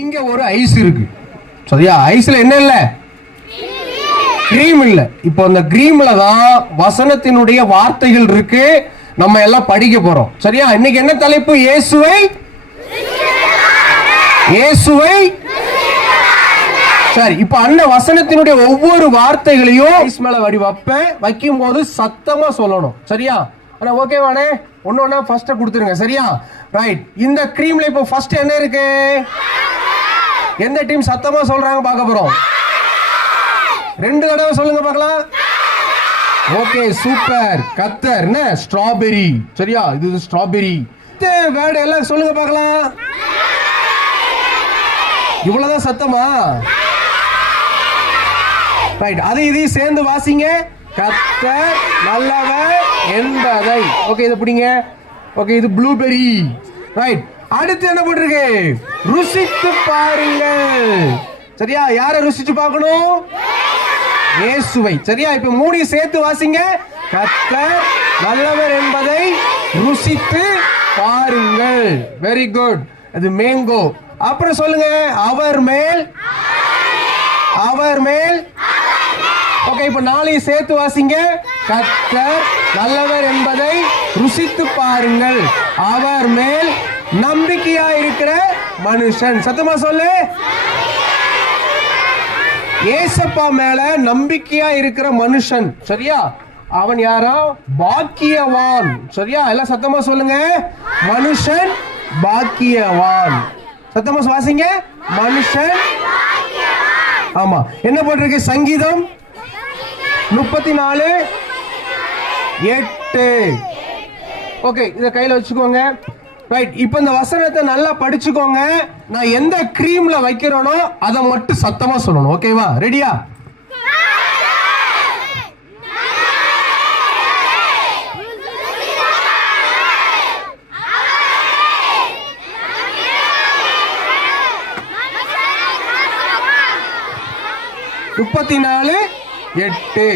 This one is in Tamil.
இங்க ஒரு ஐஸ் இருக்கு. சரியா? ஐஸ்ல என்ன இல்ல? கிரீம் இல்ல. இப்போ அந்த கிரீம்ல தான் வசனத்தினுடைய வார்த்தைகள் இருக்கு. நம்ம எல்லாம் படிக்க போறோம். சரியா? இன்னைக்கு என்ன தலைப்பு? இயேசுவை இயேசுவை சரி இப்போ அண்ணன் வசனத்தினுடைய ஒவ்வொரு வார்த்தைகளையும் ஐஸ் மேல வடி வைப்பேன். வைக்கும் போது சத்தமா சொல்லணும். சரியா? ஆனா ஓகேவானே ஒன்னு ஒன்னா ஃபர்ஸ்ட் கொடுத்துருங்க. சரியா? ரைட் இந்த கிரீம்ல இப்போ ஃபர்ஸ்ட் என்ன இருக்கு? எந்த டீம் சத்தமா சொல்றாங்க பார்க்க போறோம்? ரெண்டு தடவை சொல்லுங்க பார்க்கலாம். ஓகே சூப்பர் கத்தர் என்ன? ஸ்ட்ராபெரி சரியா? இது ஸ்ட்ராபெரி வேர்டு எல்லாம் சொல்லுங்க பார்க்கலாம். இவ்வளவுதான் சத்தமா? ரைட் அது இதையும் சேர்ந்து வாசிங்க. கத்தர் நல்லவர் என்பதை. ஓகே இது பிடிங்க. ஓகே இது ப்ளூபெரி ரைட் அடுத்து என்ன போட்டிருக்கு? ருசித்து பாருங்கள். சரியா? யாரை ருசிச்சு பார்க்கணும்? இயேசுவை. சரியா? இப்ப மூணையும் சேர்த்து வாசிங்க. கத்தர் நல்லவர் என்பதை ருசித்து பாருங்கள். வெரி குட் அது மேங்கோ அப்புறம் சொல்லுங்க. அவர் மேல்? அவர் மேல்? ஓகே இப்போ நாளையும் சேர்த்து வாசிங்க. கத்தர் நல்லவர் என்பதை ருசித்து பாருங்கள். அவர் மேல் நம்பிக்கையா இருக்கிற மனுஷன். சத்தமா சொல்லு. ஏசப்பா மேல நம்பிக்கையா இருக்கிற மனுஷன். சரியா? அவன் யாரா? பாக்கியவான். சரியா? எல்லாம் சத்தமா சொல்லுங்க. மனுஷன் பாக்கியவான். சத்தமா வாசிங்க. மனுஷன் ஆமா. என்ன போட்டிருக்கு? சங்கீதம் முப்பத்தி நாலு எட்டு. ஓகே இதை கையில் வச்சுக்கோங்க. ரைட் இப்போ இந்த வசனத்தை நல்லா படிச்சுக்கோங்க. நான் எந்த க்ரீம்ல வைக்கிறேனோ அதை மட்டும் சத்தமா சொல்லணும். ஓகேவா ரெடியா முப்பத்தி நாலு எட்டு.